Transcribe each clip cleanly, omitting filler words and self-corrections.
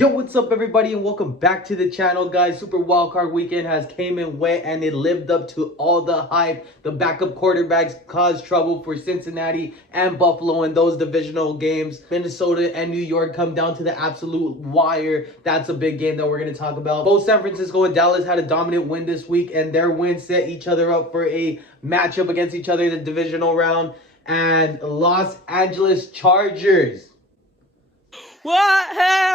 Yo, what's up everybody and welcome back to the channel, guys. Super Wildcard Weekend has came and went and it lived up to all the hype. The backup quarterbacks caused trouble for Cincinnati and Buffalo in those divisional games. Minnesota and New York come down to the absolute wire. That's a big game that we're going to talk about. Both San Francisco and Dallas had a dominant win this week, and their win set each other up for a matchup against each other in the divisional round. And Los Angeles Chargers, what happened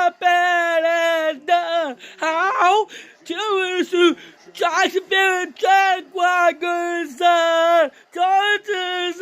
and how to Jacksonville Jaguars, Chargers,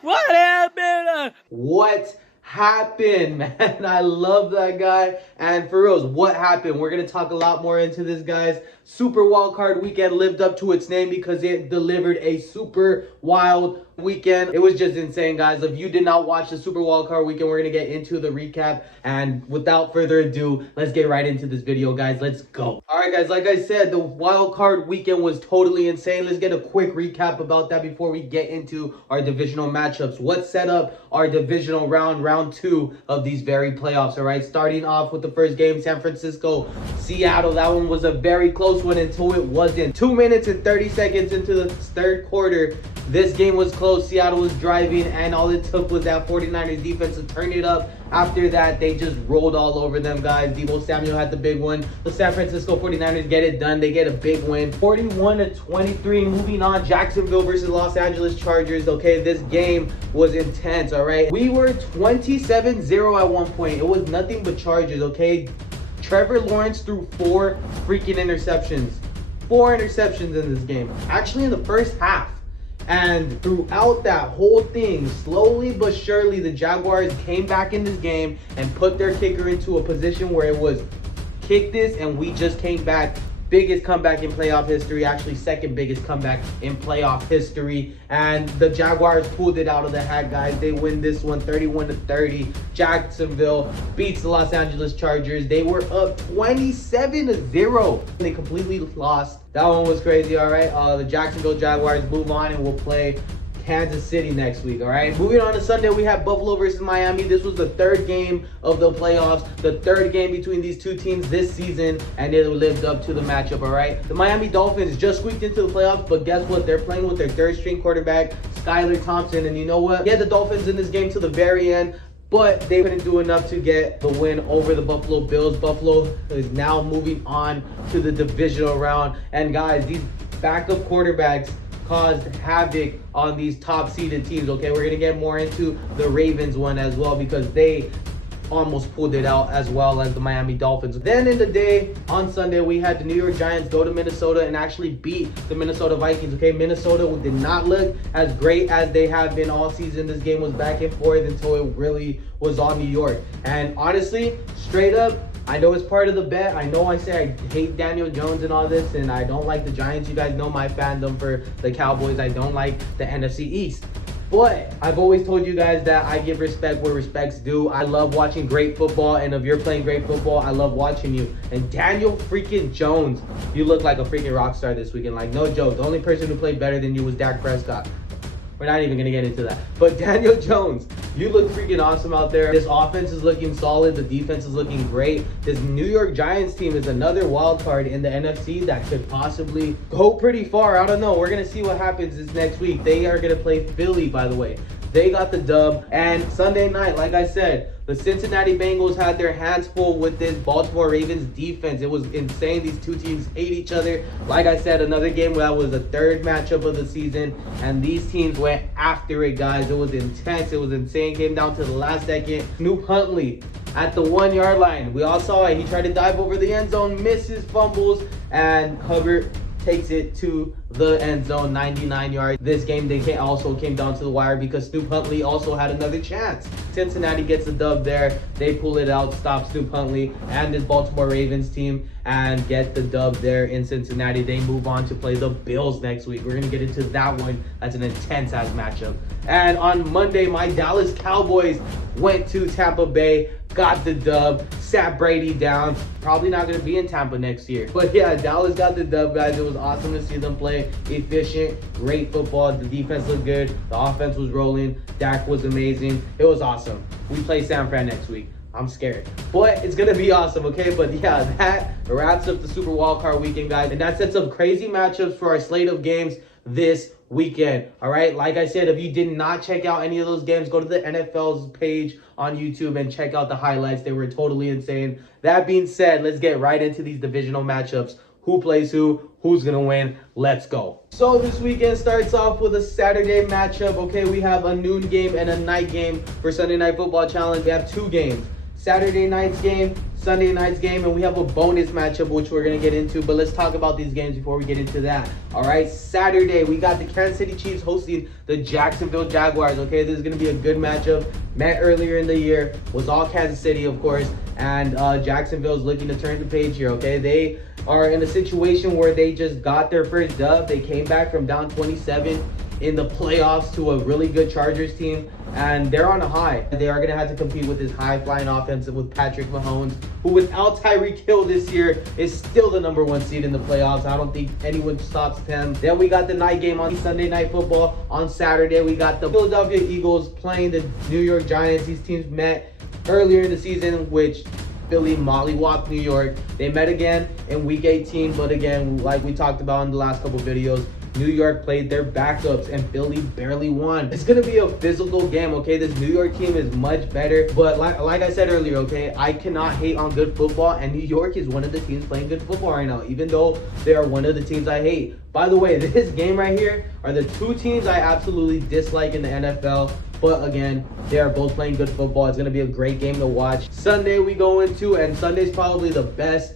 what happened? What happened, man? I love that guy. And for reals, what happened? We're going to talk a lot more into this, guys. Super Wildcard Weekend lived up to its name because it delivered a super wild weekend. It was just insane, guys. If you did not watch the Super Wildcard Weekend, we're going to get into the recap. And without further ado, let's get right into this video, guys. Let's go. All right, guys, like I said, the Wildcard Weekend was totally insane. Let's get a quick recap about that before we get into our divisional matchups. What set up our divisional round two of these very playoffs, all right? Starting off with the first game, San Francisco, Seattle. That one was a very close one until it wasn't. 2 minutes and 30 seconds into the third quarter, this game was close. Seattle was driving, and all it took was that 49ers defense to turn it up. After that, they just rolled all over them, guys. Deebo Samuel had the big one. The San Francisco 49ers get it done. They get a big win. 41-23. Moving on, Jacksonville versus Los Angeles Chargers. Okay, this game was intense, all right? We were 27-0 at one point. It was nothing but Chargers, okay? Trevor Lawrence threw 4 freaking interceptions. 4 interceptions in this game. Actually, in the first half. And throughout that whole thing, slowly but surely, the Jaguars came back in this game and put their kicker into a position where it was kick this, and we just came back. Biggest comeback in playoff history, actually second biggest comeback in playoff history. And the Jaguars pulled it out of the hat, guys. They win this one 31-30. Jacksonville beats the Los Angeles Chargers. They were up 27-0. They completely lost. That one was crazy, all right? The Jacksonville Jaguars move on and will play Kansas City next week, all right? Moving on to Sunday, we have Buffalo versus Miami. This was the third game of the playoffs, the third game between these two teams this season, and it lived up to the matchup, all right? The Miami Dolphins just squeaked into the playoffs, but guess what? They're playing with their third-string quarterback, Skylar Thompson, and you know what? Yeah, the Dolphins in this game to the very end, but they couldn't do enough to get the win over the Buffalo Bills. Buffalo is now moving on to the divisional round, and guys, these backup quarterbacks caused havoc on these top seeded teams. Okay, we're gonna get more into the Ravens one as well because they almost pulled it out as well as the Miami Dolphins. Then in the day on Sunday, we had the New York Giants go to Minnesota and actually beat the Minnesota Vikings. Okay, Minnesota did not look as great as they have been all season. This game was back and forth until it really was on New York. And honestly, straight up, I know it's part of the bet. I know I say I hate Daniel Jones and all this, and I don't like the Giants. You guys know my fandom for the Cowboys. I don't like the NFC East. But I've always told you guys that I give respect where respect's due. I love watching great football, and if you're playing great football, I love watching you. And Daniel freaking Jones, you look like a freaking rock star this weekend. Like, no joke. The only person who played better than you was Dak Prescott. We're not even going to get into that. But Daniel Jones, you look freaking awesome out there. This offense is looking solid. The defense is looking great. This New York Giants team is another wild card in the NFC that could possibly go pretty far. I don't know. We're going to see what happens this next week. They are going to play Philly, by the way. They got the dub. And Sunday night, like I said, the Cincinnati Bengals had their hands full with this Baltimore Ravens defense. It was insane. These two teams hate each other. Like I said, another game that was the third matchup of the season, and these teams went after it, guys. It was intense. It was insane. Came down to the last second. Snoop Huntley at the 1-yard line. We all saw it. He tried to dive over the end zone, misses, fumbles, and Hubbard takes it to the end zone, 99 yards. This game, they also came down to the wire because Snoop Huntley also had another chance. Cincinnati gets the dub there. They pull it out, stop Snoop Huntley and this Baltimore Ravens team, and get the dub there in Cincinnati. They move on to play the Bills next week. We're going to get into that one. That's an intense-ass matchup. And on Monday, my Dallas Cowboys went to Tampa Bay, got the dub, sat Brady down. Probably not going to be in Tampa next year. But yeah, Dallas got the dub, guys. It was awesome to see them play efficient, great football. The defense looked good. The offense was rolling. Dak was amazing. It was awesome. We play San Fran next week. I'm scared. But it's going to be awesome, okay? But yeah, that wraps up the Super Wildcard Weekend, guys. And that sets up crazy matchups for our slate of games this weekend. All right, like I said, if you did not check out any of those games, go to the NFL's page on YouTube and check out the highlights. They were totally insane. That being said, let's get right into these divisional matchups. Who plays who's gonna win? Let's go. So this weekend starts off with a Saturday matchup. Okay, we have a noon game and a night game for Sunday Night Football Challenge. We have 2 games. Saturday night's game, Sunday night's game, and we have a bonus matchup which we're going to get into. But let's talk about these games before we get into that. All right, Saturday, we got the Kansas City Chiefs hosting the Jacksonville Jaguars. Okay, this is going to be a good matchup. Met earlier in the year, was all Kansas City, of course, and Jacksonville's looking to turn the page here. Okay, they are in a situation where they just got their first dub. They came back from down 27 in the playoffs to a really good Chargers team, and they're on a high. They are going to have to compete with this high-flying offense with Patrick Mahomes, who without Tyreek Hill this year is still the #1 seed in the playoffs. I don't think anyone stops them. Then we got the night game on Sunday Night Football. On Saturday, we got the Philadelphia Eagles playing the New York Giants. These teams met earlier in the season, which Philly mollywopped New York. They met again in Week 18, but again, like we talked about in the last couple videos, New York played their backups and Philly barely won. It's gonna be a physical game, okay? This New York team is much better, but like I said earlier, okay, I cannot hate on good football, and New York is one of the teams playing good football right now, even though they are one of the teams I hate. By the way, this game right here are the 2 teams I absolutely dislike in the NFL. But again, they are both playing good football. It's going to be a great game to watch. Sunday we go into, and Sunday's probably the best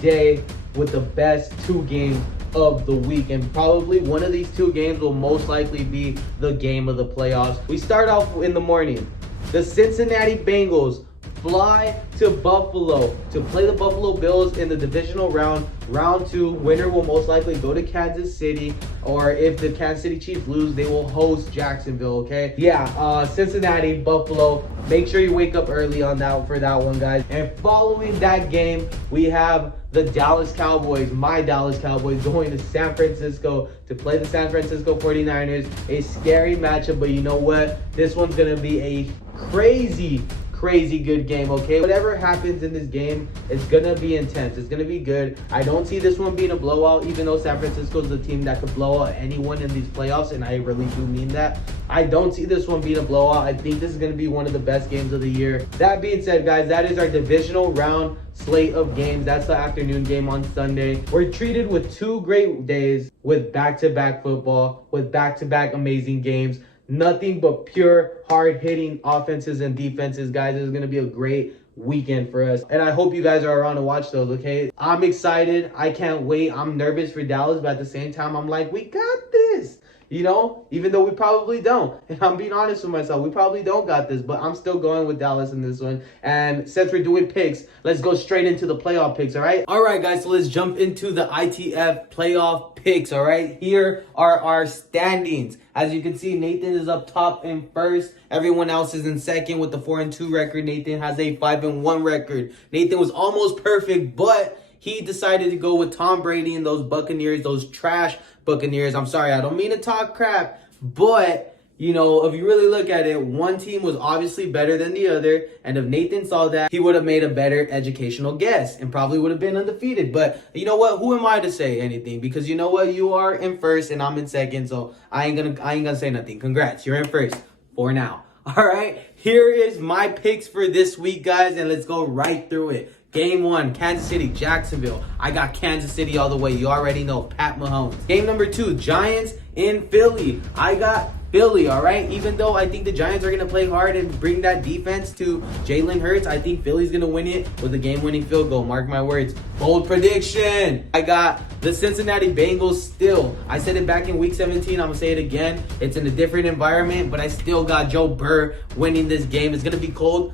day with the best 2 games of the week. And probably one of these 2 games will most likely be the game of the playoffs. We start off in the morning. The Cincinnati Bengals fly to Buffalo to play the Buffalo Bills in the divisional round. Round 2, winner will most likely go to Kansas City, or if the Kansas City Chiefs lose, they will host Jacksonville, okay? Yeah, Cincinnati, Buffalo. Make sure you wake up early on that for that one, guys. And following that game, we have the Dallas Cowboys, my Dallas Cowboys, going to San Francisco to play the San Francisco 49ers. A scary matchup, but you know what? This one's going to be a crazy good game, okay? Whatever happens in this game, it's gonna be intense. It's gonna be good. I don't see this one being a blowout, even though San Francisco is a team that could blow out anyone in these playoffs, and I really do mean that. I don't see this one being a blowout. I think this is gonna be one of the best games of the year. That being said, guys, that is our divisional round slate of games. That's the afternoon game on Sunday. We're treated with 2 great days with back-to-back football, with back-to-back amazing games. Nothing but pure, hard-hitting offenses and defenses, guys. It's going to be a great weekend for us. And I hope you guys are around to watch those, okay? I'm excited. I can't wait. I'm nervous for Dallas, but at the same time, I'm like, we got this. You know, even though we probably don't. And I'm being honest with myself. We probably don't got this, but I'm still going with Dallas in this one. And since we're doing picks, let's go straight into the playoff picks, all right? All right, guys, so let's jump into the I.T.F playoff picks, all right? Here are our standings. As you can see, Nathan is up top in first. Everyone else is in second with the 4-2 record. Nathan has a 5-1 record. Nathan was almost perfect, but he decided to go with Tom Brady and those Buccaneers, those trash Buccaneers. I'm sorry, I don't mean to talk crap, but, you know, if you really look at it, one team was obviously better than the other, and if Nathan saw that, he would have made a better educational guess and probably would have been undefeated. But you know what? Who am I to say anything? Because you know what? You are in first and I'm in second, so I ain't gonna say nothing. Congrats, you're in first for now. All right, here is my picks for this week, guys, and let's go right through it. Game 1, Kansas City, Jacksonville. I got Kansas City all the way. You already know, Pat Mahomes. Game number 2, Giants in Philly. I got Philly, all right? Even though I think the Giants are going to play hard and bring that defense to Jalen Hurts, I think Philly's going to win it with a game-winning field goal. Mark my words. Bold prediction. I got the Cincinnati Bengals still. I said it back in Week 17. I'm going to say it again. It's in a different environment, but I still got Joe Burrow winning this game. It's going to be cold.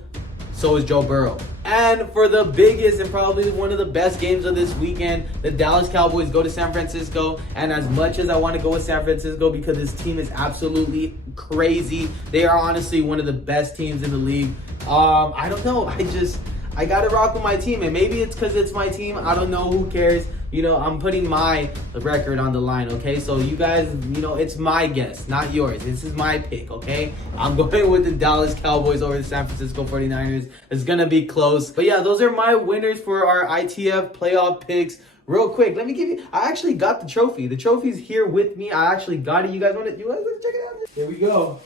So is Joe Burrow. And for the biggest and probably one of the best games of this weekend, the Dallas Cowboys go to San Francisco. And as much as I want to go with San Francisco because this team is absolutely crazy, they are honestly one of the best teams in the league. I don't know. I gotta rock with my team, and maybe it's because it's my team. I don't know. Who cares? You know, I'm putting my record on the line, okay? So you guys, you know, it's my guess, not yours. This is my pick, okay? I'm going with the Dallas Cowboys over the San Francisco 49ers. It's gonna be close. But yeah, those are my winners for our ITF playoff picks. Real quick, let me give you, I actually got the trophy. The trophy's here with me. I actually got it. You guys want to check it out? Here we go.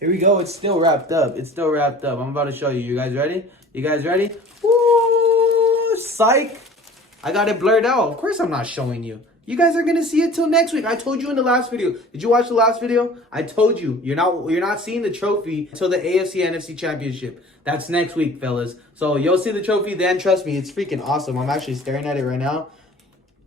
Here we go. It's still wrapped up. It's still wrapped up. I'm about to show you. You guys ready? You guys ready? Woo! Psych! I got it blurred out. Of course I'm not showing you. You guys are gonna see it till next week. I told you in the last video. Did you watch the last video? I told you. You're not seeing the trophy until the AFC NFC Championship. That's next week, fellas. So you'll see the trophy then. Trust me, it's freaking awesome. I'm actually staring at it right now.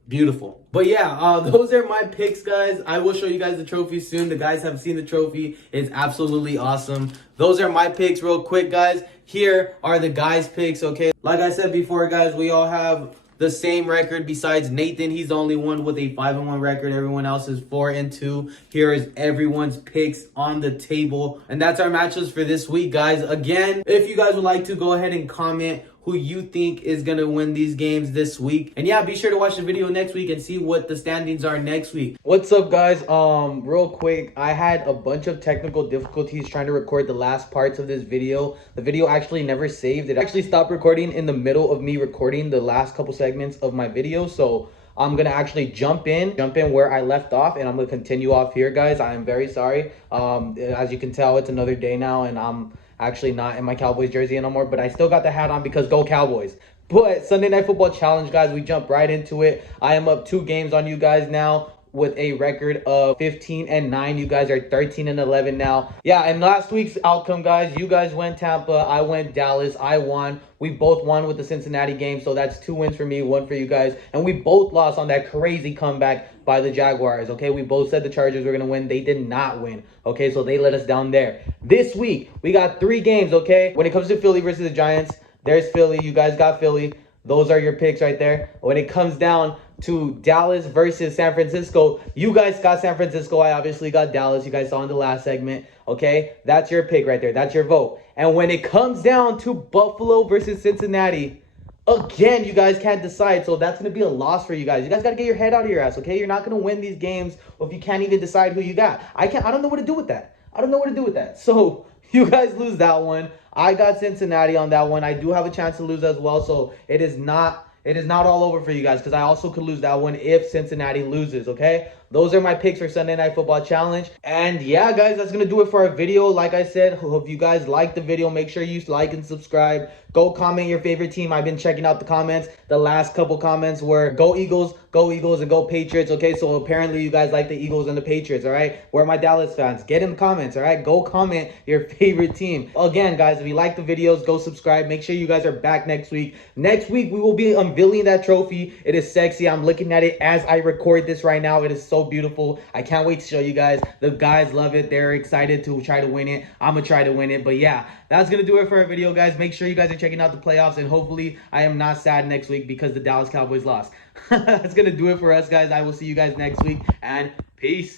Beautiful. But yeah, those are my picks, guys. I will show you guys the trophy soon. The guys have seen the trophy. It's absolutely awesome. Those are my picks real quick, guys. Here are the guys' picks, okay? Like I said before, guys, we all have the same record besides Nathan. He's the only one with a 5-1 record. Everyone else is 4-2. Here is everyone's picks on the table. And that's our matchups for this week, guys. Again, if you guys would like to, go ahead and comment who you think is going to win these games this week. And yeah, be sure to watch the video next week and see what the standings are next week. What's up, guys? Real quick, I had a bunch of technical difficulties trying to record the last parts of this video. The video actually never saved. It actually stopped recording in the middle of me recording the last couple segments of my video. So I'm gonna actually jump in where I left off, and I'm gonna continue off here, guys. I am very sorry. As you can tell, it's another day now, and I'm actually not in my Cowboys jersey anymore, but I still got the hat on because go Cowboys. But Sunday Night Football Challenge, guys, we jump right into it. I am up 2 games on you guys now with a record of 15-9. You guys are 13-11 now. Yeah, and last week's outcome, guys, you guys went Tampa, I went Dallas, I won. We both won with the Cincinnati game, so that's 2 wins for me, 1 for you guys. And we both lost on that crazy comeback by the Jaguars, okay? We both said the Chargers were going to win. They did not win, okay? So they let us down there. This week, we got 3 games, okay? When it comes to Philly versus the Giants, there's Philly. You guys got Philly. Those are your picks right there. When it comes down to Dallas versus San Francisco, you guys got San Francisco. I obviously got Dallas. You guys saw in the last segment, okay? That's your pick right there. That's your vote. And when it comes down to Buffalo versus Cincinnati, again, you guys can't decide. So that's going to be a loss for you guys. You guys got to get your head out of your ass, okay? You're not going to win these games if you can't even decide who you got. I don't know what to do with that. I don't know what to do with that. So you guys lose that one. I got Cincinnati on that one. I do have a chance to lose as well. So it is not all over for you guys, because I also could lose that one if Cincinnati loses, okay? Those are my picks for Sunday Night Football Challenge. And yeah, guys, that's going to do it for our video. Like I said, hope you guys liked the video. Make sure you like and subscribe. Go comment your favorite team. I've been checking out the comments. The last couple comments were go Eagles, and go Patriots, okay? So apparently you guys like the Eagles and the Patriots, all right? Where are my Dallas fans? Get in the comments, all right? Go comment your favorite team. Again, guys, if you like the videos, go subscribe. Make sure you guys are back next week. Next week, we will be unveiling that trophy. It is sexy. I'm looking at it as I record this right now. It is so beautiful. I can't wait to show you guys. The guys love it. They're excited to try to win it. I'm gonna try to win it. But yeah, that's gonna do it for our video, guys. Make sure you guys are checking out the playoffs, and hopefully I am not sad next week because the Dallas Cowboys lost. That's gonna do it for us, guys. I will see you guys next week, and peace.